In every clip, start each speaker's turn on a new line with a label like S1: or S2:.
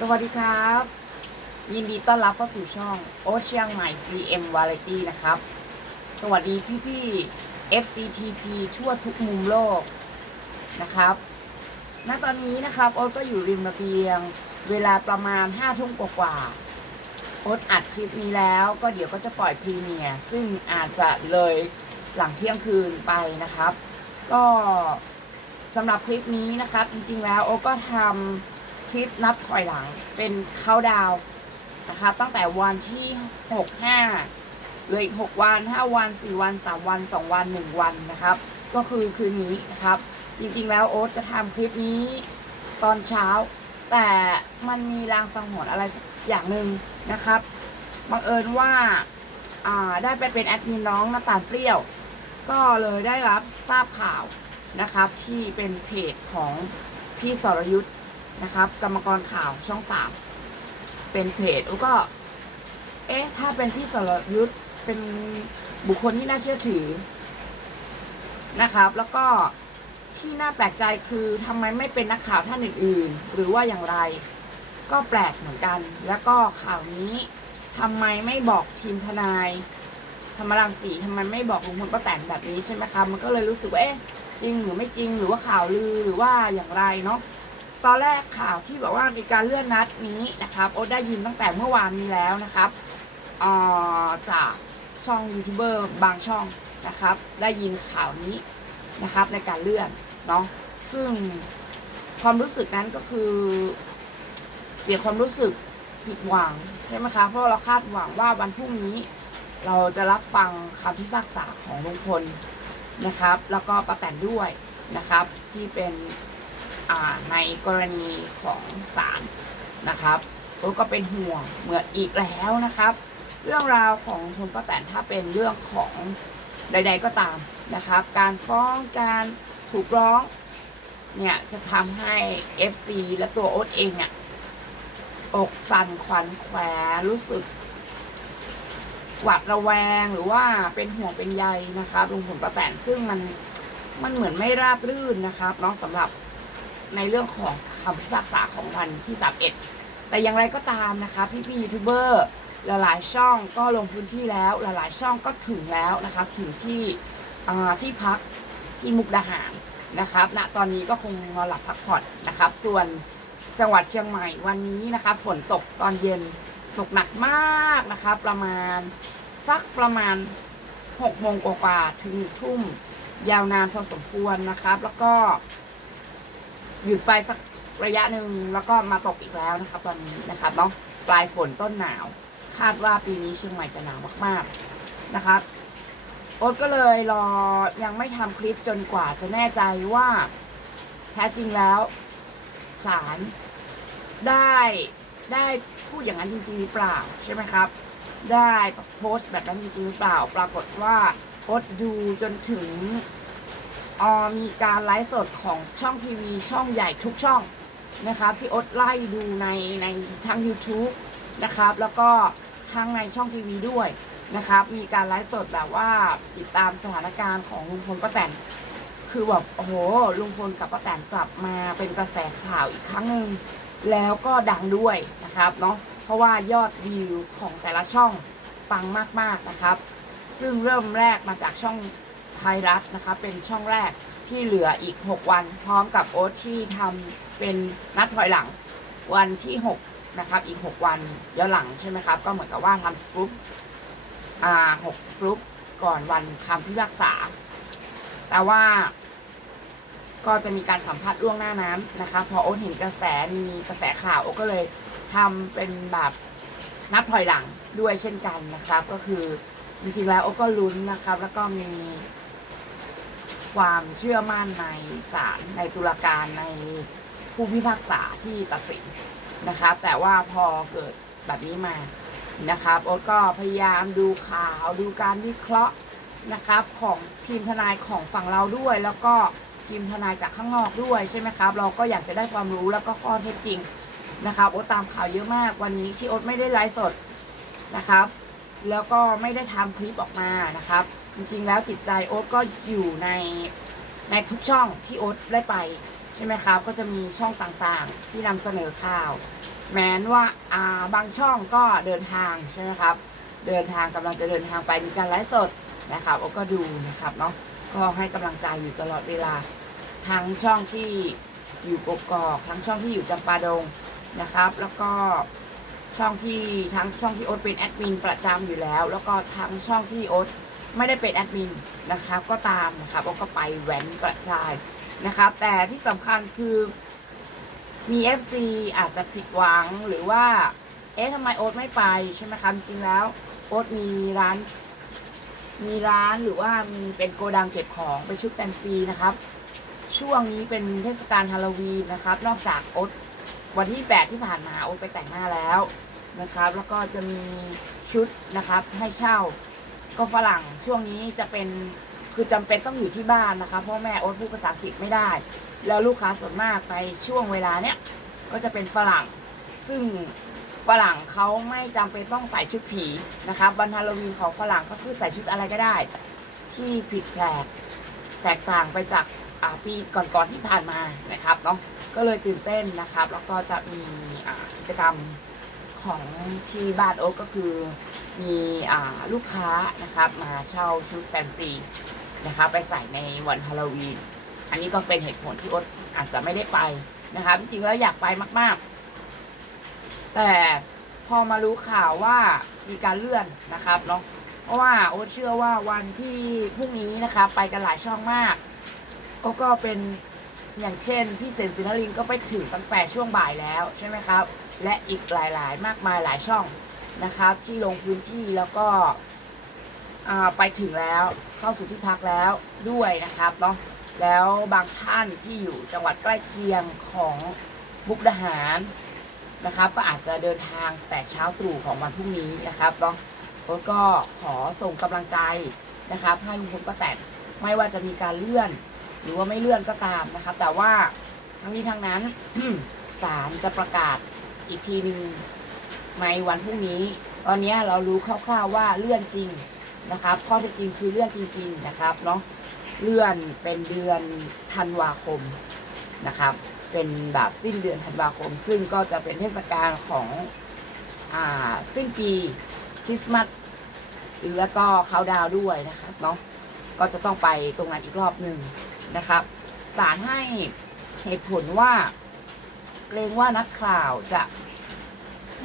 S1: สวัสดีครับ ยินดีต้อนรับเข้าสู่ช่องโอเชียงใหม่ CM Variety นะครับ สวัสดีพี่ๆ FCTP ทั่วทุกมุมโลกนะครับ ณ ตอนนี้นะครับ โอ๊ตก็อยู่ริมระเบียง เวลาประมาณ5ทุ่มกว่าๆ โอ๊ตอัดคลิปนี้แล้วก็เดี๋ยวก็จะปล่อยพรีเมียร์ซึ่งอาจจะเลยหลังเที่ยงคืนไปนะครับ ก็สำหรับคลิปนี้นะครับ จริงๆแล้วโอ๊ตก็ทำ คลิปนับถอยหลังเป็นเข้าดาวนะครับตั้งแต่วันที่6 5เหลืออีก6วัน5วัน4วัน3วัน2วัน1วันนะครับ ก็คือคืนนี้นะครับ จริงๆแล้วโอ๊ตจะทำคลิปนี้ตอนเช้า แต่มันมีรางสังหรณ์อะไรสักอย่างหนึ่งนะครับบังเอิญว่าอ่าได้ไปเป็นแอดมินน้องน้ำตาลเปรี้ยว ก็เลยได้รับทราบข่าวนะครับที่เป็นเพจของพี่สรยุทธ์ นะครับ กรรมกรข่าวช่องสามเป็นเพจแล้วก็ เอ๊ะ ถ้าเป็นพี่สรยุทธเป็นบุคคลที่น่าเชื่อถือนะครับ แล้วก็ที่น่าแปลกใจคือทำไมไม่เป็นนักข่าวท่านอื่นๆ หรือว่าอย่างไร ก็แปลกเหมือนกัน แล้วก็ข่าวนี้ทำไมไม่บอกทีมทนายธรรมรังสีทำไมไม่บอกลุงพลป้าแตนแบบนี้ใช่ไหมคะมันก็เลยรู้สึกว่าเอ๊ะจริงหรือไม่จริงหรือว่าข่าวลือหรือว่าอย่างไรเนาะ ตอนแรกข่าวที่บอกว่ามีการเลื่อนนัดนี้นะครับโอ๊ตได้ยินตั้งแต่เมื่อวานนี้แล้วนะครับเอ่อจากช่องยูทูบเบอร์บางช่องนะครับ ได้ยินข่าวนี้นะครับในการเลื่อนเนาะซึ่งความรู้สึกนั้นก็คือ เสียความรู้สึกผิดหวังใช่ไหมคะเพราะเราคาดหวังว่าวันพรุ่งนี้เราจะรับฟังคำพิพากษาของลุงพลนะครับ แล้วก็ป้าแตนด้วยนะครับที่เป็น ในกรณีของศาลนะครับผมก็เป็นห่วงเหมือนอีกแล้วนะครับ เรื่องราวของลุงพลป้าแตนถ้าเป็นเรื่องของใด ๆก็ตามนะครับ การฟ้องการถูกร้องเนี่ยจะทำให้ FC และตัวโอ๊ตเองเนี่ยอกสั่นขวัญแขวรู้สึกหวาดระแวงหรือว่าเป็นห่วงเป็นใยนะครับลุงผลประแตนซึ่งมันมันเหมือนไม่ราบรื่นนะครับเนาะสำหรับ ในเรื่องของคำพิพากษาของวันที่ 31 แต่อย่างไรก็ตามนะครับพี่พี่ยูทูบเบอร์หลายๆช่องก็ลงพื้นที่แล้ว หลายๆช่องก็ถึงแล้วนะครับถึงที่ที่พักที่มุกดาหารนะครับณตอนนี้ก็คงนอนหลับพักผ่อนนะครับ ส่วนจังหวัดเชียงใหม่วันนี้นะครับฝนตกตอนเย็นตกหนักมากนะครับประมาณสักประมาณ6โมงกว่าๆถึงทุ่มยาวนานพอสมควรนะครับ แล้วก็ หยุดไปสักระยะหนึ่งแล้วก็มาตกอีกแล้วนะครับ ตอนนี้นะครับเนาะปลายฝนต้นหนาว คาดว่าปีนี้เชียงใหม่จะหนาวมากๆนะครับโอ๊ตก็เลยรอยังไม่ทำคลิปจนกว่าจะแน่ใจว่า แท้จริงแล้วศาลได้ได้พูดอย่างนั้นจริงๆหรือเปล่าใช่ไหมครับ ได้โพสต์แบบนั้นจริงๆหรือเปล่า ปรากฏว่าโอ๊ตดูจนถึง ออมีการไลฟ์สดของช่องทีวีช่องใหญ่ทุกช่องนะครับที่อ๊ตไล่ดูในในทาง YouTube นะครับ แล้วก็ทางในช่องทีวีด้วยนะครับ มีการไลฟ์สดแบบว่าติดตามสถานการณ์ของลุงพลป้าแตนคือแบบโอ้โหลุงพลกับป้าแตนกลับมาเป็นกระแสข่าวอีกครั้งหนึ่งแล้วก็ดังด้วยนะครับเนาะเพราะว่ายอดวิวของแต่ละช่องปังมากๆนะครับ ซึ่งเริ่มแรกมาจากช่อง ไทยรัฐนะครับเป็นช่องแรกที่เหลืออีก 6 วัน พร้อมกับโอ๊ตที่ทำเป็นนัดถอยหลังวันที่ 6 นะครับ อีก 6 วันย้อนหลังใช่ไหมครับ ก็เหมือนกับว่าทำสกู๊ปอ่าหกสกู๊ปก่อนวันคำพิพากษา แต่ว่าก็จะมีการสัมภาษณ์ล่วงหน้านั้นนะคะ พอโอ๊ตเห็นกระแสมีกระแสข่าวโอ๊ตก็เลยทำเป็นแบบนับถอยหลังด้วยเช่นกันนะครับ ก็คือจริงๆแล้วโอ๊ตก็ลุ้นนะครับ แล้วก็มี ความเชื่อมั่นในศาลในตุลาการในผู้พิพากษาที่ตัดสินนะครับแต่ว่าพอเกิดแบบนี้มานะครับโอ๊ตก็พยายามดูข่าวดูการวิเคราะห์นะครับของทีมทนายของฝั่งเราด้วย แล้วก็ทีมทนายจากข้างนอกด้วยใช่ไหมครับ เราก็อยากจะได้ความรู้แล้วก็ข้อเท็จจริงนะครับโอ๊ตตามข่าวเยอะมากวันนี้ที่โอ๊ตไม่ได้ไลฟ์สดนะครับ แล้วก็ไม่ได้ทำคลิปออกมานะครับ จริงๆแล้วจิตใจโอ๊ตก็อยู่ในในทุกช่องที่โอ๊ตได้ไปใช่ไหมครับ ก็จะมีช่องต่างๆ ที่นำเสนอข่าว แม้นว่าอ่าบางช่องก็เดินทางใช่ไหมครับ เดินทางกำลังจะเดินทางไปมีการไลฟ์สดนะครับโอ้ก็ดูนะครับเนาะก็ให้กำลังใจอยู่ตลอดเวลาทั้งช่องที่อยู่กกอกทั้งช่องที่อยู่จำปาดงนะครับ แล้วก็ช่องที่ทั้งช่องที่โอ๊ตเป็นแอดมินประจำอยู่แล้ว แล้วก็ทั้งช่องที่โอ๊ต ไม่ได้เป็นแอดมินนะครับ ก็ตามนะครับก็ไปแหวนกระจายนะครับ แต่ที่สำคัญคือมี FC อาจจะผิดหวังหรือว่า เอ๊ะทำไมโอ๊ตไม่ไปใช่ไหมครับจริงแล้ว โอ๊ตมีร้าน มีร้านหรือว่ามีเป็นโกดังเก็บของเป็นชุดแฟนซีนะครับ ช่วงนี้เป็นเทศกาลฮาโลวีนนะครับ นอกจากโอ๊ตวันที่ 8 ที่ผ่านมาโอ๊ตไปแต่งหน้าแล้วนะครับ แล้วก็จะมีชุดนะครับให้เช่า ก็ฝรั่งช่วงนี้จะเป็นคือจำเป็นต้องอยู่ที่บ้านนะครับเพราะแม่โอ๊ตพูดภาษาอังกฤษไม่ได้ แล้วลูกค้าส่วนมากในช่วงเวลาเนี้ยก็จะเป็นฝรั่ง ซึ่งฝรั่งเขาไม่จำเป็นต้องใส่ชุดผีนะครับวันฮาโลวีนของฝรั่งก็คือใส่ชุดอะไรก็ได้ ที่ผิดแปลกแตกต่างไปจากปีก่อนๆที่ผ่านมานะครับเนาะก็เลยตื่นเต้นนะครับ แล้วก็จะมีกิจกรรมของที่บ้านโอ๊กก็คือ มีลูกค้านะครับมาเช่าชุดแฟนซีนะครับไปใส่ในวันฮาโลวีน อันนี้ก็เป็นเหตุผลที่โอ๊ตอาจจะไม่ได้ไปนะครับจริงๆแล้วอยากไปมากๆ แต่พอมารู้ข่าวว่ามีการเลื่อนนะครับเนาะเพราะว่าโอ๊ตเชื่อว่าวันที่พรุ่งนี้นะครับไปกันหลายช่องมากโอ๊ตก็เป็นอย่างเช่นพี่เซนซินลินก็ไปถึงตั้งแต่ช่วงบ่ายแล้วใช่ไหมครับ และอีกหลายๆ มากมายหลายช่อง นะครับ ที่ลงพื้นที่แล้วก็ไปถึงแล้วเข้าสู่ที่พักแล้วด้วยนะครับเนาะแล้วบางท่านที่อยู่จังหวัดใกล้เคียงของมุกดาหารนะครับ ก็อาจจะเดินทางแต่เช้าตรู่ของวันพรุ่งนี้นะครับเนาะโอ๊ตก็ขอส่งกำลังใจนะครับให้ลุงพลป้าแตนไม่ว่าจะมีการเลื่อน หรือว่าไม่เลื่อนก็ตามนะครับ แต่ว่าทั้งนี้ทั้งนั้นศาลจะประกาศอีกทีหนึ่ง ในวันพรุ่งนี้ ตอนนี้เรารู้คร่าวๆว่าเลื่อนจริงนะครับ ข้อเท็จจริงคือเลื่อนจริง ๆนะครับเนาะเลื่อนเป็นเดือนธันวาคมนะครับ เป็นแบบสิ้นเดือนธันวาคม ซึ่งก็จะเป็นเทศกาลของอ่าสิ้นปีคริสต์มาสแล้วก็เขาน์ดาวด้วยนะครับเนาะก็จะต้องไปตรงนั้นอีกรอบหนึ่งนะครับศาลให้เหตุผลว่าเกรงว่านักข่าวจะ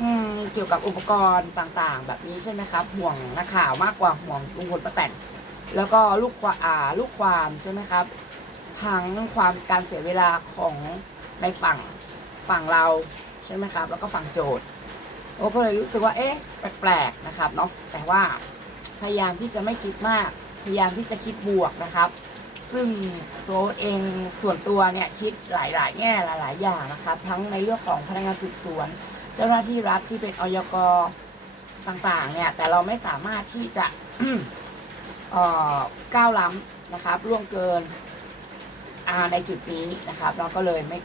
S1: อืมเกี่ยวกับอุปกรณ์ต่างๆ แบบนี้ใช่ไหมครับ ห่วงนักข่าวมากกว่าห่วงลุงพลป้าแตนแล้วก็ลูกความอ่าลูกความใช่ไหมครับทั้งความการเสียเวลาของในฝั่งฝั่งเราใช่ไหมครับ แล้วก็ฝั่งโจทย์โอ้ก็เลยรู้สึกว่าเอ๊ะแปลกๆนะครับเนาะแต่ว่าพยายามที่จะไม่คิดมาก พยายามที่จะคิดบวกนะครับ ซึ่งตัวเองส่วนตัวเนี่ยคิดหลายๆแง่หลาย ๆ อย่างนะครับ ทั้งในเรื่องของพนักงานสืบสวน เจ้าหน้าที่รัฐที่เป็นอยกต่างๆ เนี่ย แต่เราไม่สามารถที่จะก้าวล้ำนะครับล่วงเกินในจุดนี้นะครับ เราก็เลยไม่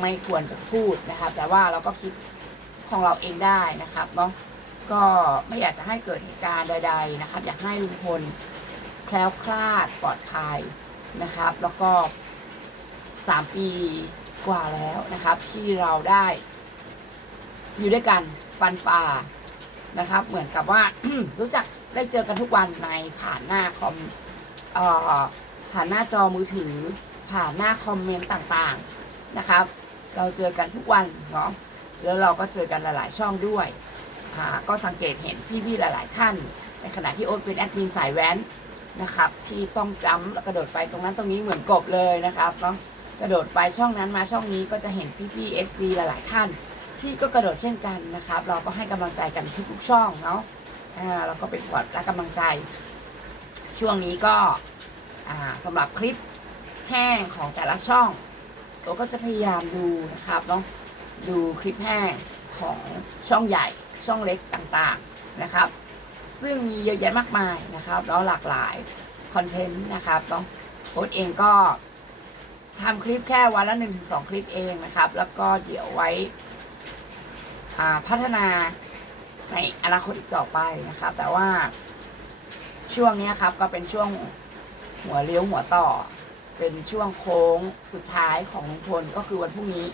S1: ไม่ควรจะพูดนะครับ แต่ว่าเราก็คิดของเราเองได้นะครับเนาะก็ไม่อยากจะให้เกิดเหตุการณ์ใด ๆนะครับ อยากให้ลุงพลแคล้วคลาดปลอดภัยนะครับ แล้วก็สามปีกว่าแล้วนะครับ ที่เราได้ อยู่ด้วยกันฟันฝ่านะครับ เหมือนกับว่า รู้จักได้เจอกันทุกวันในผ่านหน้าคอมออผ่านหน้าจอมือถือ ผ่านหน้าคอมเมนต์ต่างๆนะครับ เราเจอกันทุกวันเนาะแล้วเราก็เจอกันหลาย ๆ ช่องด้วยก็สังเกตเห็นพี่ๆหลาย ๆ ท่าน ในขณะที่โอ๊ตเป็นแอดมินสายแว้นนะครับ ที่ต้องจำแล้วกระโดดไปตรงนั้นตรงนี้เหมือนกบเลยนะครับเนาะกระโดดไปช่องนั้นมาช่องนี้ก็จะเห็นพี่ๆ FC หลาย ๆ ท่าน ที่ก็กระโดดเช่นกันนะครับ เราก็ให้กำลังใจกันทุกๆช่องเนาะอ่าแล้วก็เป็นกอดและกำลังใจ ช่วงนี้ก็อ่าสำหรับคลิปแห้งของแต่ละช่องตัวก็จะพยายามดูนะครับเนาะดูคลิปแห้งของช่องใหญ่ช่องเล็กต่างๆนะครับ ซึ่งมีเยอะแยะมากมายนะครับแล้วหลากหลายคอนเทนต์นะครับเนาะโค้ดเองก็ทำคลิปแค่วันละหนึ่งสองคลิปเองนะครับ แล้วก็เดี๋ยวไว้ พัฒนาในอนาคตอีกต่อไปนะครับ แต่ว่าช่วงนี้ครับก็เป็นช่วงหัวเลี้ยวหัวต่อ เป็นช่วงโค้งสุดท้ายของลุงพลก็คือวันพรุ่งนี้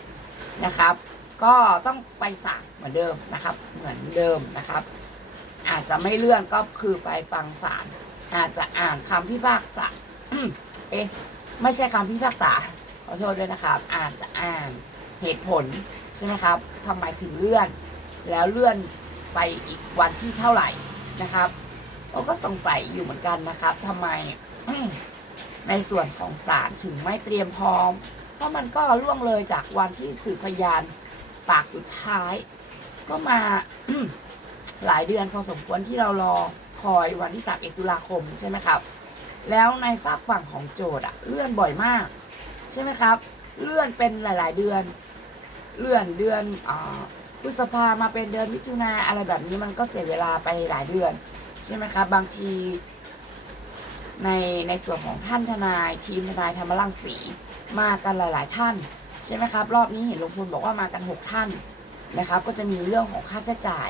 S1: นะครับ ก็ต้องไปสั่งเหมือนเดิมนะครับ เหมือนเดิมนะครับ อาจจะไม่เลื่อนก็คือไปฟังศาลอาจจะอ่านคำพิพากษาเอ๊ะไม่ใช่คำพิพากษาขอโทษด้วยนะครับ อาจจะอ่านเหตุผล ใช่ไหมครับทำไมถึงเลื่อน แล้วเลื่อนไปอีกวันที่เท่าไหร่นะครับเราก็สงสัยอยู่เหมือนกันนะครับทำไมในส่วนของศาลถึงไม่เตรียมพร้อม เพราะมันก็ล่วงเลยจากวันที่สืบพยานปากสุดท้าย ก็มาหลายเดือนพอสมควรที่เรารอคอยวันที่31ตุลาคมใช่ไหมครับ แล้วในฝากฝั่งของโจทย์อะเลื่อนบ่อยมาก ใช่ไหมครับ เลื่อนเป็นหลาย ๆ เดือน เลื่อนเดือนอพฤษภามาเป็นเดือนมิถุนาอะไรแบบนี้มันก็เสียเวลาไปหลายเดือน ใช่ไหมครับบางทีในในส่วนของท่านทนายทีมทนายธรรมรังสีมากันหลาย ๆ ท่าน ใช่ไหมครับ รอบนี้เห็นลุงพลบอกว่ามากัน 6 ท่านนะครับ ก็จะมีเรื่องของค่าใช้จ่าย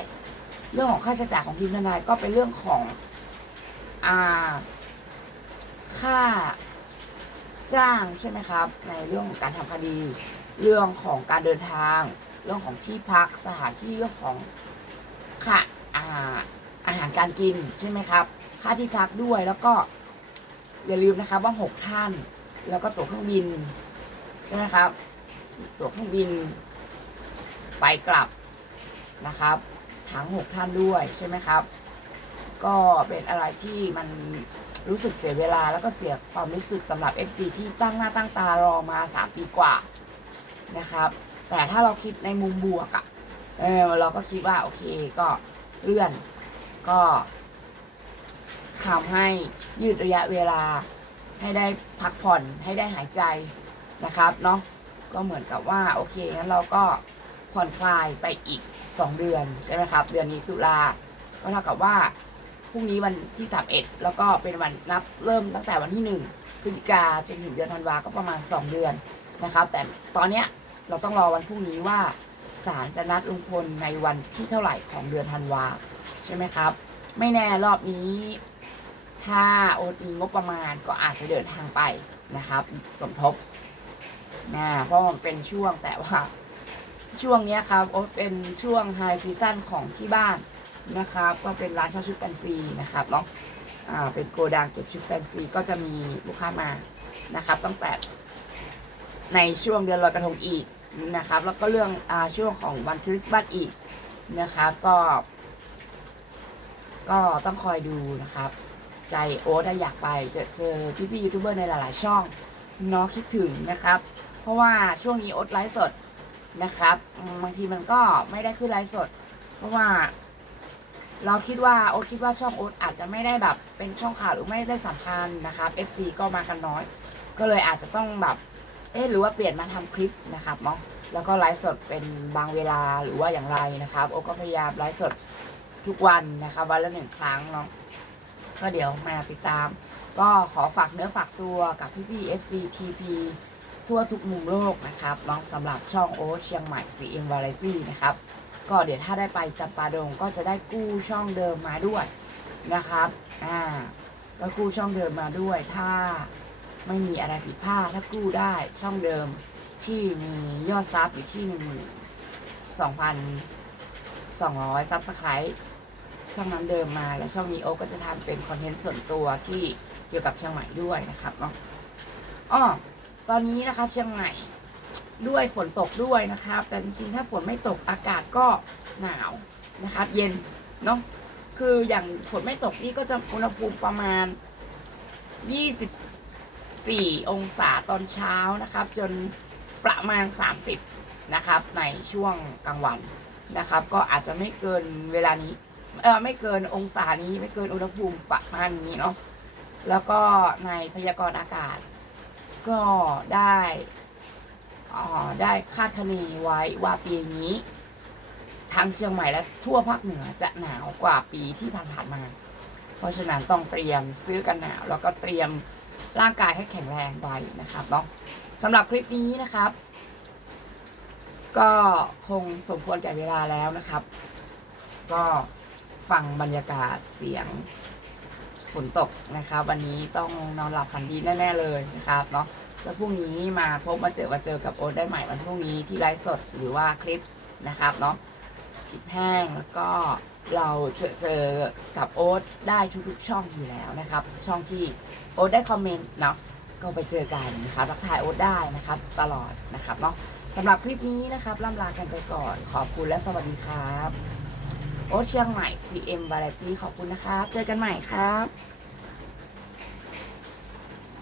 S1: เรื่องของค่าใช้จ่ายของทีมทนายก็เป็นเรื่องของอ่าค่าจ้างใช่ไหมครับ ในเรื่องของการทำคดี เรื่องของการเดินทาง เรื่องของที่พักสถานที่เรื่องของค่าอาอาหารการกินใช่ไหมครับ ค่าที่พักด้วยแล้วก็อย่าลืมนะครับว่าหกท่าน แล้วก็ตั๋วเครื่องบินใช่ไหมครับ ตั๋วเครื่องบิน ไปกลับนะครับ ทั้งหกท่านด้วยใช่ไหมครับ ก็เป็นอะไรที่มันรู้สึกเสียเวลาแล้วก็เสียความรู้สึกสำหรับ FC ที่ตั้งหน้าตั้งตารอมา 3 ปีกว่า นะครับ แต่ถ้าเราคิดในมุมบวกอะ่ะเออเราก็คิดว่าโอเคก็เลื่อนก็ทำให้ยืดระยะเวลาให้ได้พักผ่อนให้ได้หายใจนะครับเนาะก็เหมือนกับว่าโอเคงั้นเราก็ผ่อนคลายไปอีก 2 เดือนใช่ไหมครับ เดือนนี้ตุลาก็เท่ากับว่าพรุ่งนี้วันที่ 31 แล้วก็เป็นวันนับเริ่มตั้งแต่วันที่ 1พฤศจิกาจนถึงเดือนธันวาก็ประมาณ 2 เดือนนะครับ แต่ตอนเนี้ย เราต้องรอวันพรุ่งนี้ว่าศาลจะนัดลุงพลในวันที่เท่าไหร่ของเดือนธันวาใช่ไหมครับ ไม่แน่รอบนี้ ถ้าโอ๊ตมีงบประมาณก็อาจจะเดินทางไปนะครับ สมทบนะเพราะมันเป็นช่วงแต่ว่า ช่วงนี้ครับโอ๊ตเป็นช่วงไฮซีซั่นของที่บ้านนะครับ ก็เป็นร้านเช่าชุดแฟนซีนะครับเนาะอ่าเป็นโกดังเก็บชุดแฟนซีก็จะมีลูกค้ามานะครับ ตั้งแต่ในช่วงเดือนลอยกระทงอีก นะครับแล้วก็เรื่องอช่วงของวันคริสต์มาสอีกนะครับก็ ก็ต้องคอยดูนะครับ ใจโอ๊ตอยากไปจอเจอพี่ๆยูทูบเบอร์ในหลาย ๆ ช่องเนาะคิดถึงนะครับ เพราะว่าช่วงนี้โอ๊ตไลฟ์สดนะครับบางทีมันก็ไม่ได้ขึ้นไลฟ์สด เพราะว่า เราคิดว่าโอ๊ตคิดว่าช่องโอ๊ตอาจจะไม่ได้แบบเป็นช่องข่าวหรือไม่ได้สำคัญนะครับ FC ก็มากันน้อย ก็เลยอาจจะต้องแบบ เอ๊ะหรือว่าเปลี่ยนมาทำคลิปนะครับเนาะแล้วก็ไลฟ์สดเป็นบางเวลาหรือว่าอย่างไรนะครับ โอ๊ตก็พยายามไลฟ์สดทุกวันนะครับวันละหนึ่งครั้งเนาะก็เดี๋ยวมาติดตาม ก็ขอฝากเนื้อฝากตัวกับพี่ๆ FC TP ทั่วทุกมุมโลกนะครับน้องสำหรับช่องโอ๊ตเชียงใหม่ CM Variety นะครับ ก็เดี๋ยวถ้าได้ไปจำปาดงก็จะได้กู้ช่องเดิมมาด้วยนะครับอ่าก็กู้ช่องเดิมมาด้วยถ้า ไม่มีอะไรผิดพลาดถ้ากู้ได้ช่องเดิมที่มียอดซับอยู่ที่หนึ่งหมื่นสองพันสองร้อยซับสไครต์ช่องนั้นเดิมมาและช่องนี้โอ๊ก็จะทำเป็นคอนเทนต์ส่วนตัวที่เกี่ยวกับเชียงใหม่ด้วยนะครับเนาะอ้อตอนนี้นะครับเชียงใหม่ด้วยฝนตกด้วยนะครับ แต่จริงๆถ้าฝนไม่ตกอากาศก็หนาวนะครับ เย็นเนาะคืออย่างฝนไม่ตกนี่ก็จะอุณหภูมิประมาณ 4 องศาตอนเช้านะครับ จนประมาณ 30 นะครับ ในช่วงกลางวันนะครับ ก็อาจจะไม่เกินเวลานี้เออไม่เกินองศานี้ไม่เกินอุณหภูมิประมาณนี้เนาะแล้วก็ในพยากรณ์อากาศ ก็ได้อ่าได้คาดคะเนไว้ว่าปีนี้ทั้งเชียงใหม่และทั่วภาคเหนือจะหนาวกว่าปีที่ผ่านๆมา เพราะฉะนั้นต้องเตรียมซื้อกันหนาว แล้วก็เตรียม ร่างกายให้แข็งแรงไว้นะครับเนาะสำหรับคลิปนี้นะครับ ก็คงสมควรแก่เวลาแล้วนะครับ ก็ฟังบรรยากาศเสียงฝนตกนะครับ วันนี้ต้องนอนหลับฝันดีแน่ๆเลยนะครับเนาะแล้วพรุ่งนี้มาพบมาเจอมาเจอกับโอ๊ตได้ใหม่วันพรุ่งนี้ที่ไลฟ์สดหรือว่าคลิปนะครับเนาะคลิปแห้งแล้วก็ เราเจอเจอกับโอ๊ตได้ทุกๆช่องอยู่แล้วนะครับ ช่องที่โอ๊ตได้คอมเมนต์เนาะก็ไปเจอกันนะครับทักทายโอ๊ตได้นะครับ ตลอดนะครับเนาะสำหรับคลิปนี้นะครับล่ำลากันไปก่อน ขอบคุณและสวัสดีครับ โอ๊ตเชียงใหม่ CM Variety ขอบคุณนะครับ เจอกันใหม่ครับ